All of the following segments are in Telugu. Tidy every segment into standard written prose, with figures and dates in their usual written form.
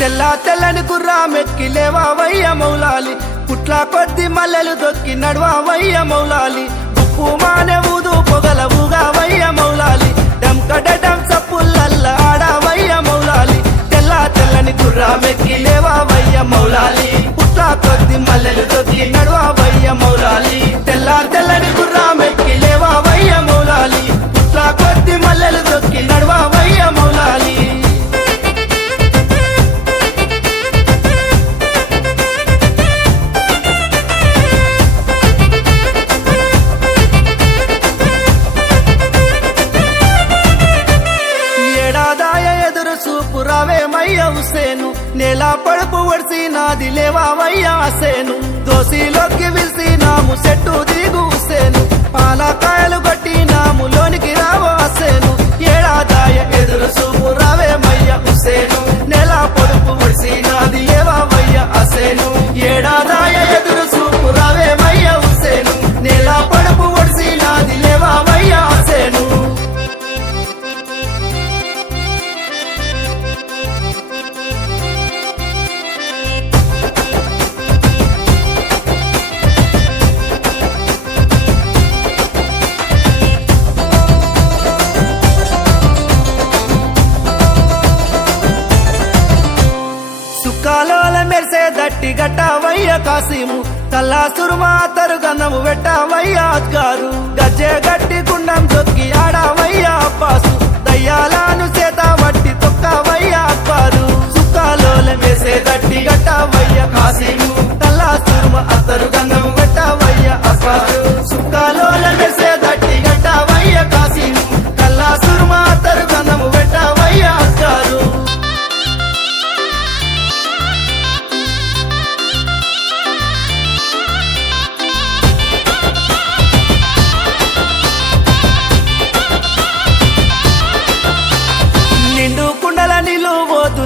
తెల్లా తెల్లని గుర్రామెక్కి లేవావయ్య మౌలాలి, పుట్ల కొద్ది మల్లెలు దొక్కి నడవావయ్య మౌలాలి, ఉప్పు మానే ఊదు పొగల ఊగావయ్య మౌలాలి, డంకడడం సప్పులల్ల ఆడావయ్య మౌలాలి, తెల్లా తెల్లని గుర్రామెక్కి లేవావయ్య మౌలాలి, పుట్ల కొద్ది మల్లెలు దొక్కి నడవావయ్య మౌలాలి, తెల్లా తెల్లని గుర్రామెక్కి లేవావయ్య మౌలాలి, పుట్ల కొద్ది మల్లెలు దొక్కి నడవావయ్య మౌలాలి. రావేమయ్య హుసేను నేల పడుపు ఒడిసి నాది లేవావయ్య హసేను, దోసిలోకి విలిసి నాము చెట్టు దిగు హుసేను, పాలకాయలు కొట్టి నాము లోనికి రావో హసేను, ఏడాదాయ ఎదురు చూపు రావేమయ్య హుసేను నేల పడుపు ఒడిసి నాది లేవావయ్య హసేను, ఏడాదాయ ఎదురు చూపు రావేమయ్య హుసేను నేల పడుపు ఒడిసి నాది లేవావయ్య హసేను. కాలోల మెరిసే దట్టి గట్టావయ్య కాసిము, కల్లా సురుమా తరుగన్నము వెట్టావయ్య అద్గారు, గజ్జె గట్టి గుండం దొక్కి ఆడావయ్య అబ్బాసు, దయ్యాలను చేత వట్టి తొక్కావయ్య అక్బారు, సుక్కాలోల మెరిసే దట్టి గట్టావయ్య కాసిము, కల్లా సురుమా తరుగన్నము వెట్టావయ్య అబ్బారు, సుక్కాలోల మెరిసే దట్టి గట్టావయ్య కాసిము, కల్లా సురుమా తరుగన్నము వెట్టావయ్య అద్గారు.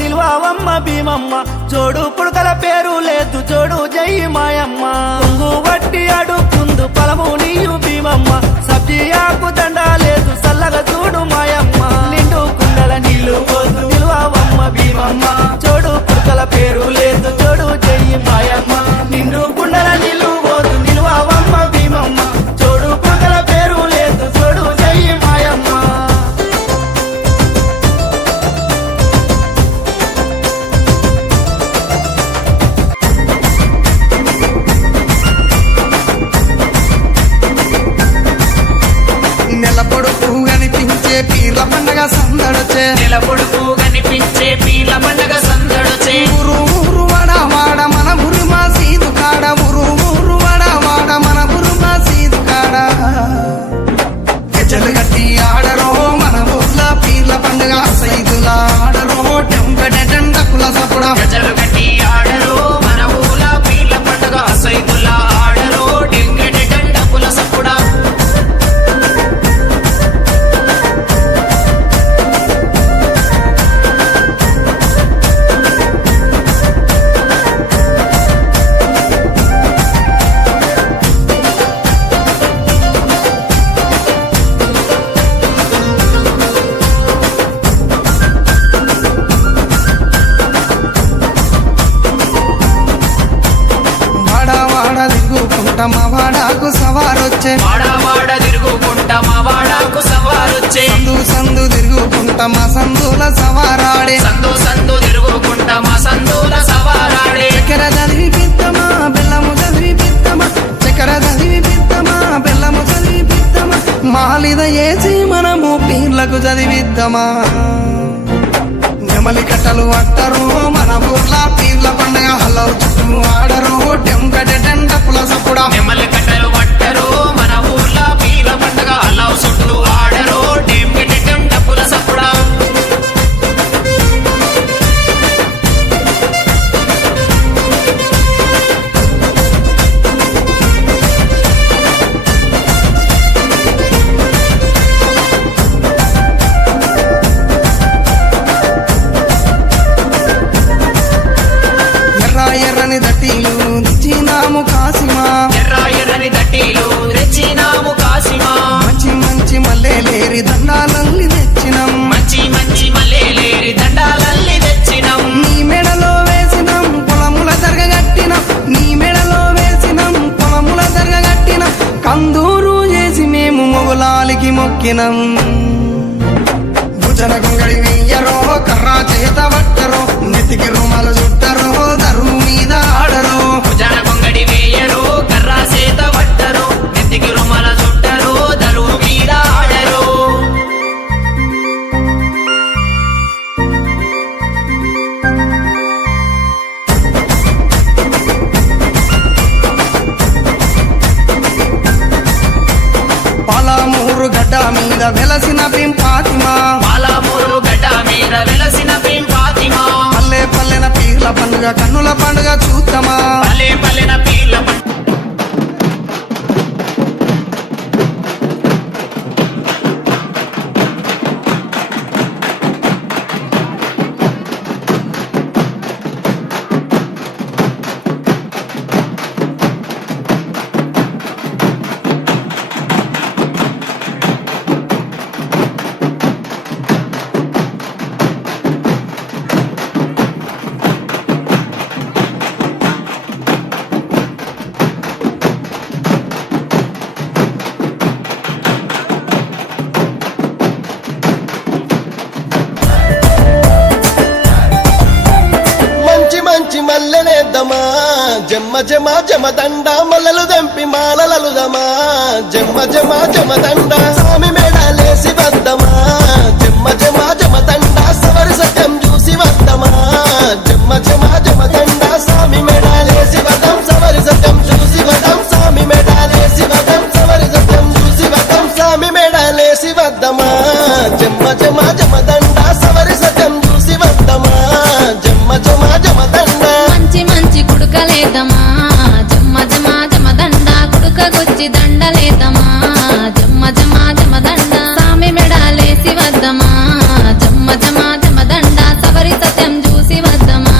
నిల్వావమ్మ భీమమ్మ జోడు పుడకల పేరు లేదు జోడు జై మాయమ్మ, కొంగు వట్టి అడుక్కుందు పొలము నీయు భీమమ్మ, సబ్జీ ఆకు దండ లేదు సల్లగా చూడు మాయమ్మ, నిండు కుండల నీళ్లు పోదు నిల్వావమ్మ భీమమ్మ, జోడు పుడకల పేరు లేదు జోడు జై మాయమ్మ, నిండు కుండల నీళ్లు పోదు నిల్వావమ్మ భీమమ్మ, జోడు పుడకల పేరు లేదు జోడు జై మాయమ్మ. పీర్ల పండగ సందడొచ్చే నిలబొడుకు కనిపించే పీర్ల పండగ సందడొచ్చే, ఊరు ఊరు వాడ వాడ మన ఊరు మా సీదు కాడ, ఊరు ఊరు వాడ వాడ మన ఊరు మా సీదు కాడ, గజ్జలు కట్టి ఆడరో మన ఊర్ల పీర్ల పండగ సైదుల ఆడరో టెంకటెండకుల సపుడ, గజలు కట్టి ఆడరో మన ఊల పీర్ల పండగ సైదుల ఆడరో టెంకటెండకుల సపుడ. మా వాడాకు సవారొచ్చే వాడ తిరుగుకుంటా మా వాడాకు సవారొచ్చే, సందు సందు తిరుగుకుంటా మా సందుల సవారాడే, సందు సందు తిరుగుకుంటా మా సందుల సవారాడే, చక్కెర చదివి పిత్తమా బెల్లము చదివి పిత్తమా, చక్కెర చదివి పిత్తమా బెల్లము చదివి పిత్తమా, మాలిద ఏసి మనము పీర్లకు చదివిద్దామా, నెమలి కట్టలు అట్టరు మన ఊర్ల పీర్ల పండగ హలో చుట్టూ ఆడరు టెంకటెండకుల సపుడ, నెమలి కట్టలు పట్టరు మన ఊర్ల పీర్ల పండగ అలా చుట్టూ ఆడరు టెంకటెండకుల సపుడ. ఎర్ర ఎర్రని దట్టిలు దిచ్చినాము కాసిమా, ఎర్ర ఎర్రని దట్టి మొక్కినం భుజన గొంగడి వెయ్యరో కర్రా చేత పట్టరో నెత్తికి రుమాలు చుట్టరో దరువు మీద ఆడరో భుజన కొంగడి వేయరు కర్రా సేత పట్టరు నెత్తికి రుమాల చుట్టరు దరువు మీద ఆడరు పాలమూరు గడ్డ మీద వెలసిన పింపాతిమా పాలమూరు గడ్డ మీద వెలసిన ఫాతిమా పల్లె పల్లెన పీర్ల పండుగ కన్నుల పండుగ చూద్దామా పల్లె పల్లెన పీర్ల మంచి మంచి మల్లెలేద్దామా జమ్మ జమ జమదండ మల్లలు దంపి మాలలలుదమా జమ్మ జమ జమదండ స్వామి మేడాలేసి వద్దమా జమ్మ జమ జమదండ సవరి సత్యం చూసి వద్దమా జమ్మ జమ జమదండ స్వామి మేడాలేసి వదం సవరి సత్యం చూసి వదం స్వామి మేడాలేసి వదం సవరి సత్యం చూసి వదం స్వామి మేడాలేసి వద్దమా జమ్మ జమ జమదండ సవరి సత్యం చూసి వద్దమా జమ్మ జమ జమదండ మంచి మంచి కుడుకలేదమా జమ్మ జమ జమదండ కుడుకగొచ్చి దండలేదమా జమ్మ జమ జమదండ సామి మెడాలేసి వద్దమా జమ్మ జమ జమదండ సవరి సత్యం చూసి వద్దమా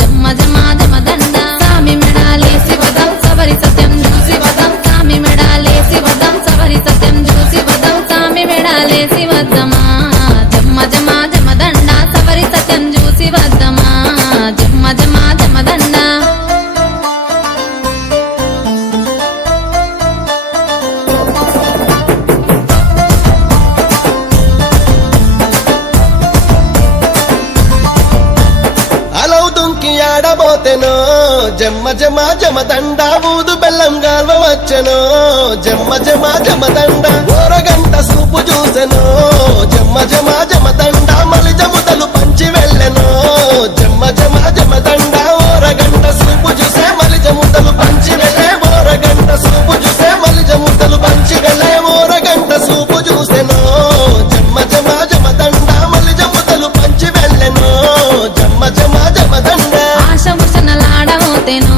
జమ్మ జమ జమదండ సామి మెడాలేసి వదం సవరి సత్యం చూసి వదం సామి మెడాలేసి వదం సవరి సత్యం చూసి వదం సామి మెడాలేసి వద్దమా జమ్మ జమ జమదండ సవరి సత్యం చూసి వద్దమా జమ్మ జమ జమదండ అలవు దుంకి ఆడబోతెనో జమ్మ జమ జమదండ ఊదు బెల్లం గాల్వ వచ్చెనో జమ్మ జమ జమదండ ఓరగంట సూపు చూసెనో జమ్మ జమ జమదండ మలి జముతలు పంచి వెళ్ళెనో జమ్మ జమ జమదండ ఓరగంట సూపు చూసే మలి జముతలు పంచి వెళ్ళే ఓరగంట సూపు చూసే మలి జముతలు పంచి వెళ్ళే ఓరగంట సూపు చూసెనో జమ్మ జమ జమదండ మలి జముతలు పంచి వెళ్ళెనో జమ్మ జమ జమదండ ఆశ ముసనలాడబోతేను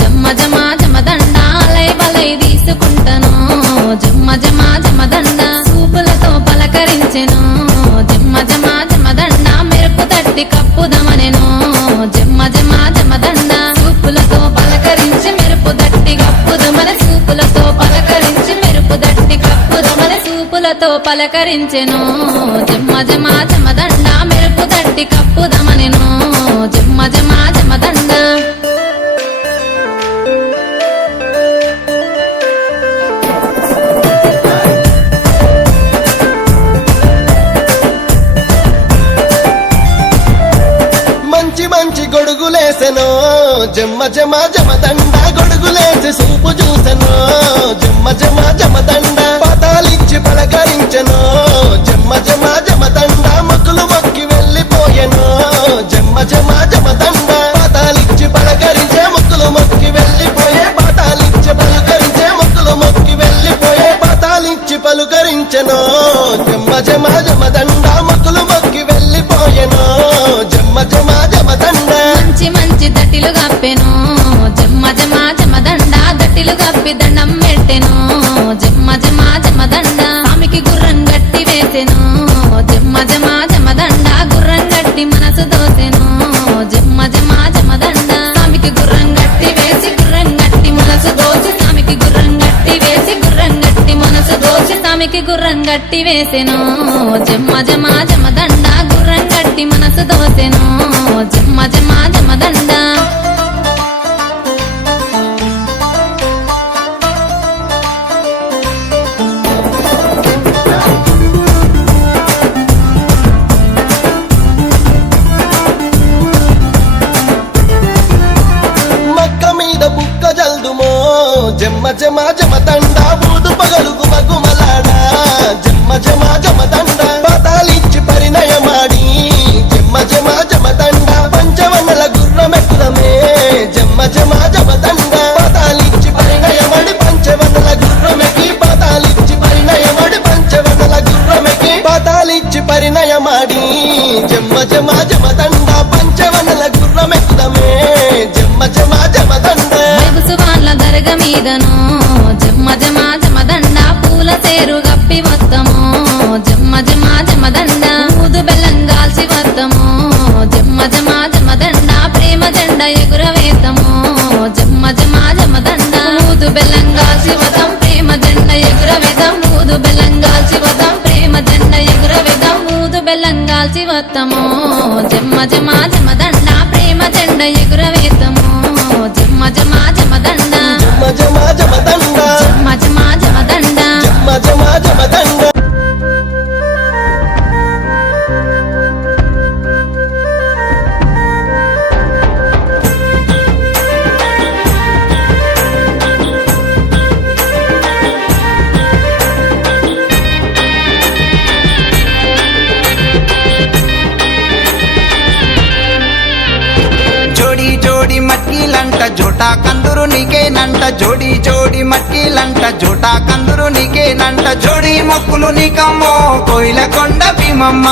జమ్మ జమ జమదండ లై బలై తీసుకుంటను జమ్మ జమ జమదండ చూపులతో పలకరించెను జమ్మ జమ జమదండ మెరుపు తట్టి కప్పుదమనెను జమ్మ జమ జమదండ చూపులతో పలకరించి మెరుపు తట్టి కప్పుదమన చూపులతో పలకరించి మెరుపు తట్టి కప్పుదమన చూపులతో పలకరించెను జమ్మ జమ జమదండ మెరుపు తట్టి కప్పుదమనెను జమ్మ జమ జమదండ మంచి మంచి గొడుగులేసెనో జమ్మ జమ జమదండ గొడుగులేసి సూపు చూసెనో జమ్మ జమ జమదండ పతాలిచ్చి పలకరించెనో జమ్మ జమ జమదండ మొక్కులు మొక్కి వెళ్ళిపోయెనో జమ్మ జమ జమదండ పతాలిచ్చి పలకరించే మొక్కులు మొక్కి వెళ్ళిపోయే పతాలిచ్చి పలకరించే మొక్కులు మొక్కి వెళ్ళిపోయే పతాలిచ్చి పలుకరించెనో జమ్మ జమ జమదండ మొక్కులు మొక్కి వెళ్ళిపోయెనో జమ్మ జమ జమదండ మంచి మంచి దట్టిలు గప్పెను జమ్మ జమ జమదండ దట్టిలు గప్పి దండం పెట్టెను జమ్మ జమ జమదండ స్వామికి గుర్రం గట్టి వేసెను జమ్మ జమ జమదండ గుర్రం గట్టి మనసు దోసెను జమ్మ జమ జమదండ స్వామికి గుర్రం గట్టి వేసి గుర్రం గట్టి మనసు దోసి స్వామికి గుర్రం గట్టి వేసి గుర్రం గట్టి మనసు దోసి స్వామికి గుర్రం గట్టి వేసెను జమ్మ జమ జమదండ గుర్రం గట్టి మనసు దోసెను జమ్మ జమ జమదండ జమ జమ జమదండ ఊదు పగలు గుమగుమలాడా జమ జమ జమదండ పాతాలిచ్చి పరిణయమాడి జమ జమ జమదండ పంచవన్నల గుర్రమెక్కుదమే జమ జమ జమదండ పాతాలిచ్చి పరిణయమడి పంచవన్నల గుర్రమెక్కి పాతాలిచ్చి పరిణయమడి పంచవన్నల గుర్రమెక్కి పాతాలిచ్చి పరిణయమాడి జమ జమ జమదండ పంచవన్నల గుర్రమెక్కుదమే జమ జమ జమదండ వాళ్ళ దర్గ మీదను జమ్మ జమ జమదండ పూల తేరు గప్పి వత్తము జమ్మ జమ జమదండ ఊదు బెల్లం గాల్చి వత్తము జమ్మ జమ జమదండ ప్రేమ జెండ ఎగురవేతము జమ్మ జమ జమదండ ఊదు బెల్లం గాల్చి వతం ప్రేమ జెండ ఎగురవేతం ఊదు బెల్లం గాల్చి వతం ప్రేమ జెండ ఎగురవేతం ఊదు బెల్లం గాల్చి వత్తము జమ్మ జమ జమదండ ప్రేమ జెండ ఎగురవేతము జమ్మ జమ జమదండ జమ జమ జమదండ జమ్మ జమ జమదండ జమ జమ జమదండ జోడి జోడి మట్కీలంట జోటా కందురు నీకేనంట జోడి జోడి మట్కీలంట జోటా కందురు నీకేనంట జోడి మొక్కులు నీకమ్మో కోయిల కొండ భీమమ్మ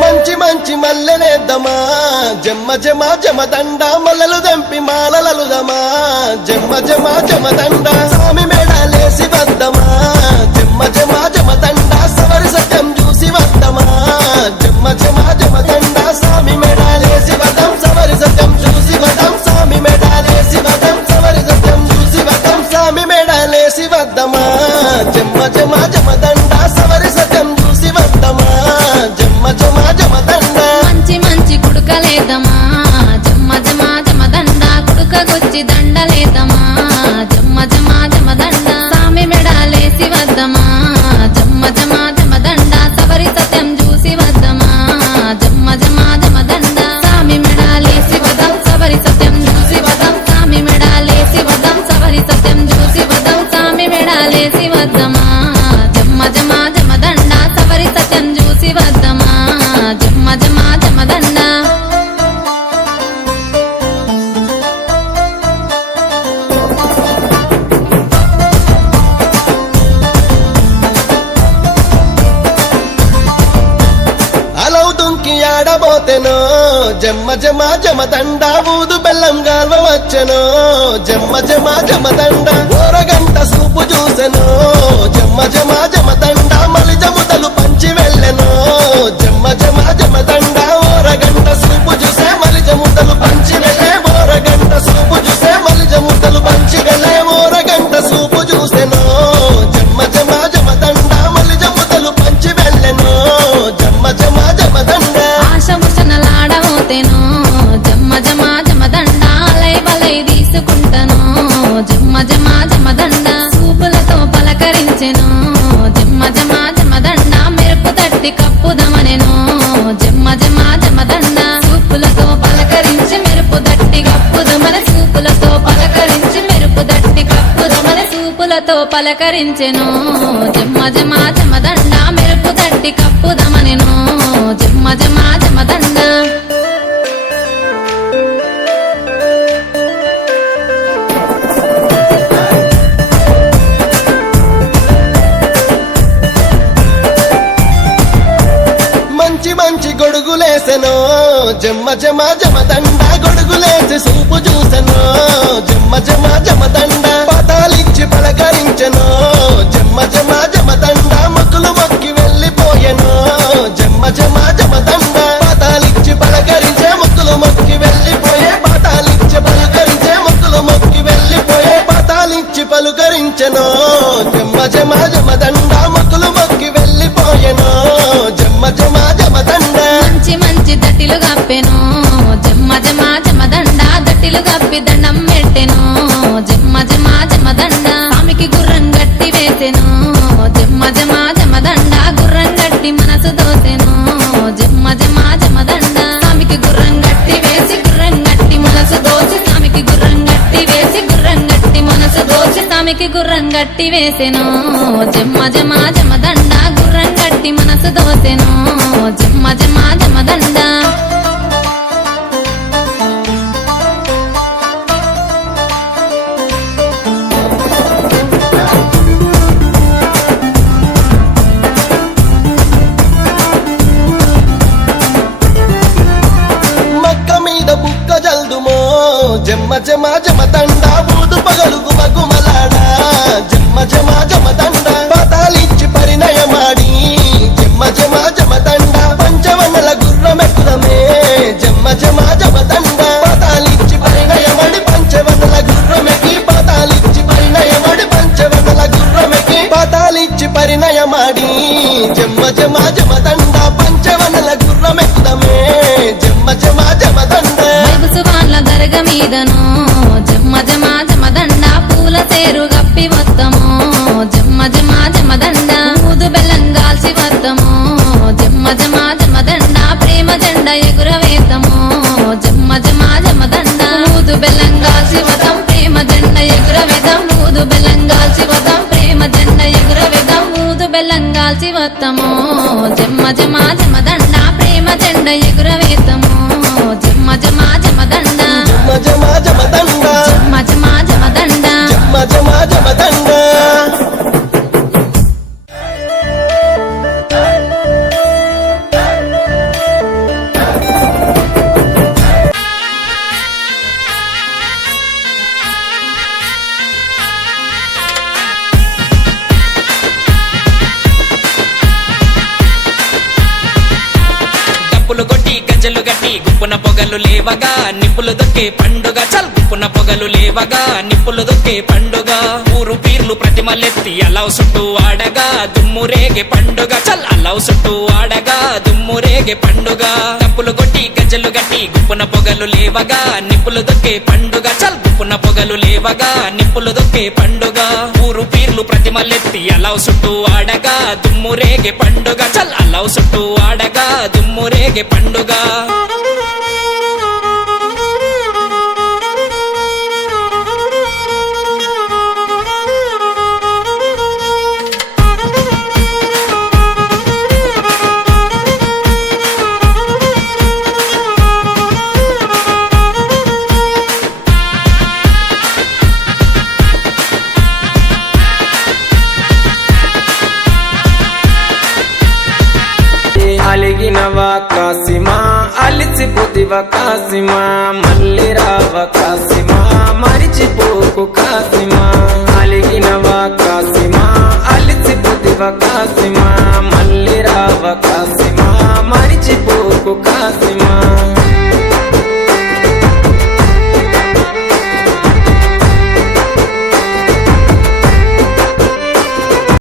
మంచి మంచి మల్లెలేద్దమా జమ్మ జమ జమదండ మల్లలు దంపి మాలలలుదమా జమ్మ జమ జమదండ స్వామి మేడాలేసి వద్దమా జమ్మ జమ జమదండ సవరి సత్యం చూసి వద్దమా జమ్మ జమ జమదండ స్వామి మేడాలేసి వదం సవరి సత్యం చూసి వదం స్వామి మేడాలేసి వదం సవరి సత్యం చూసి వదం స్వామి మేడాలేసి వద్దమా జమ్మ జమ జమదండ సవరి సత్యం చూసి వద్దమా జమ్మ జమ జమదండ మంచి మంచి కుడుకలేదమా జమ్మ జమ జమదండ కుడుకగొచ్చి దండలేదమా జమ్మ జమ జమదండ సామి మెడాలేసి వద్దమా జమ్మ జమ జమదండ సవరి సత్యం చూసి వద్దమా జమ్మ జమ జమదండ సామి మెడాలేసి వదం సవరి సత్యం చూసి వదం సామి మెడాలేసి వదం సవరి సత్యం చూసి వదం సామి మెడాలేసి వద్దమా జమ్మ జమ జమదండ సవరి సత్యం చూసి వద్దమా జమ్మ జమ జమదండ అలవు దుంకి ఆడబోతెను జమ్మ జమ జమదండ ఊదు బెల్లం గాల్వ వచ్చెను జమ్మ జమ జమదండ ఓరగంట సూపు చూసెను జమ్మ జమ జమదండ మలిజ ముదలు పంచి వెళ్ళెను జమ్మ జమ జమదండ ఓరగంట సూపు చూసే మలిజ ముదలు పంచి వెళ్ళే ఓరగంట సూపు చూసే మలిజ ముదలు పంచి వెళ్ళే ఓరగంట సూపు చూసెను జమ్మ జమ జమదండ మలిజ ముదలు పంచి వెళ్ళెను జమ్మ జమ జమదండ ఆశముషనలాడబోతేను జమ్మ జమ జమదండ అలై బలై తీసుకుంటాను జమ్మ జమ జమదండ సూపులతో పలకరించెను జమ్మ జమ జమదండ మెరుపు తట్టి కప్పుదమనెను జమ్మ జమ జమదండ సూపులతో పలకరించి మెరుపు తట్టి కప్పుదమన సూపులతో పలకరించి మెరుపు తట్టి కప్పుదమన సూపులతో పలకరించెను జమ్మ జమ జమదండ మెరుపు తట్టి కప్పుదమనెను జమ్మ జమ జమదండ మంచి మంచి గొడుగులేసెను జమ్మ జమ జమదండ గొడుగులేసి సూపు చూసెను జమ్మ జమ జమదండ పాతాలిచ్చి పలకరించెను జమ్మ జమ జమదండ మొక్కులు మొక్కి వెళ్ళిపోయెను జమ్మ జమ జమదండ పాతాలిచ్చి పలకరించే మొక్కులు మొక్కి వెళ్ళిపోయే పాతాలిచ్చి పలకరించే మొక్కులు మొక్కి వెళ్ళిపోయే పాతాలిచ్చి పలుకరించెను జమ్మ జమ జమదండ మొక్కులు మొక్కి వెళ్ళిపోయెను జమ్మ జమ జమదండ మంచి మంచి దట్టిలు గప్పెను జమ్మ జమ జమదండ దట్టిలు గప్పి దండం పెట్టెను జమ్మ జమ జమదండ స్వామికి గుర్రం గట్టి వేసెను జమ్మ గట్టి మనసు దోసెను జమ్మ జమ జమదండ స్వామికి గుర్రం గట్టి వేసి గుర్రం గట్టి మనసు దోచి స్వామికి గుర్రం గట్టి వేసి గుర్రం గట్టి మనసు దోచి స్వామికి గుర్రం గట్టి వేసెను జమ్మ జమ జమదండ గుర్రం గట్టి మనసు దోసెను జమ్మ జమ జమదండ మక్క మీద బుక్క జల్దుమో జమ్మ జమ జమదండ ఊదు పగలు గుమగుమలాడా జమ్మ జమ జమదండ పతాలిచ్చి పరిణయమాడి జమ్మ జమ జమదండ పంచవన్నల గుర్రమెక్కుదమే జమ్మ జమ జమదండ పతాలిచ్చి పరిణయమడి పంచవన్నల గుర్రమెకి పతాలిచ్చి పరిణయమడి పంచవన్నల గుర్రమెకి పతాలిచ్చి పరిణయమాడి జమ్మ జమ జమదండ పంచవన్నల గుర్రమెక్కుదమే జమ్మ జమ జమదండ మగుసువాళ్ళ దర్గ మీదను జమ్మ జమ జమదండ పూల తేరు గప్పి వత్తము జమ్మ జమ జమదండ ఊదు బెల్లం గాల్చి వత్తము జమ్మ జమ జమదండ ప్రేమ జెండ ఎగురవేతము జమ్మ జమ జమదండ ఊదు బెల్లం గాల్చి వతం ప్రేమ జెండ ఎగురవేతం ఊదు బెల్లం గాల్చి వతం ప్రేమ జెండ ఎగురవేతం ఊదు బెల్లం గాల్చి వత్తము జమ్మ జమ జమదండ ప్రేమ జెండ ఎగురవేతము జమ్మ జమ జమదండ జమ జమ జమదండ జమ్మ జమ జమదండ జమ జమ జమదండ డప్పులు కొట్టి గజ్జలు గట్టి గుప్పున పొగలు లేవగా నిప్పులు దొక్కే పండుగ చల్ గుప్పున పొగలు లేవగా నిప్పులు దొక్కే పండుగ ఊరు పీర్లు ప్రతిమలెత్తి అలవ్ చుట్టూ ఆడగా దుమ్ము రేగే పండుగ చల్ అలవ్ చుట్టూ ఆడగా దుమ్ము రేగే పండుగ డప్పులు కొట్టి గజ్జలు గట్టి గుప్పున పొగలు లేవగా నిప్పులు దొక్కే పండుగ చల్ గుప్పున పొగలు లేవగా నిప్పులు దొక్కే పండుగ ఊరు పీర్లు ప్రతిమలెత్తి అలవ్ చుట్టూ ఆడగా దుమ్ము రేగే పండుగ చల్ అలవ్ చుట్టూ ఆడగా దుమ్ము రేగే పండుగ అలిగినవ కాసిమా అలిసిపోతివ కాసిమా మళ్ళీ రావ కాసిమా మరిచిపోకు కాసిమా అలిగినవ కాసిమా అలిసిపోతివ కాసిమా మళ్ళీ రావ కాసిమా మరిచిపోకు కాసిమా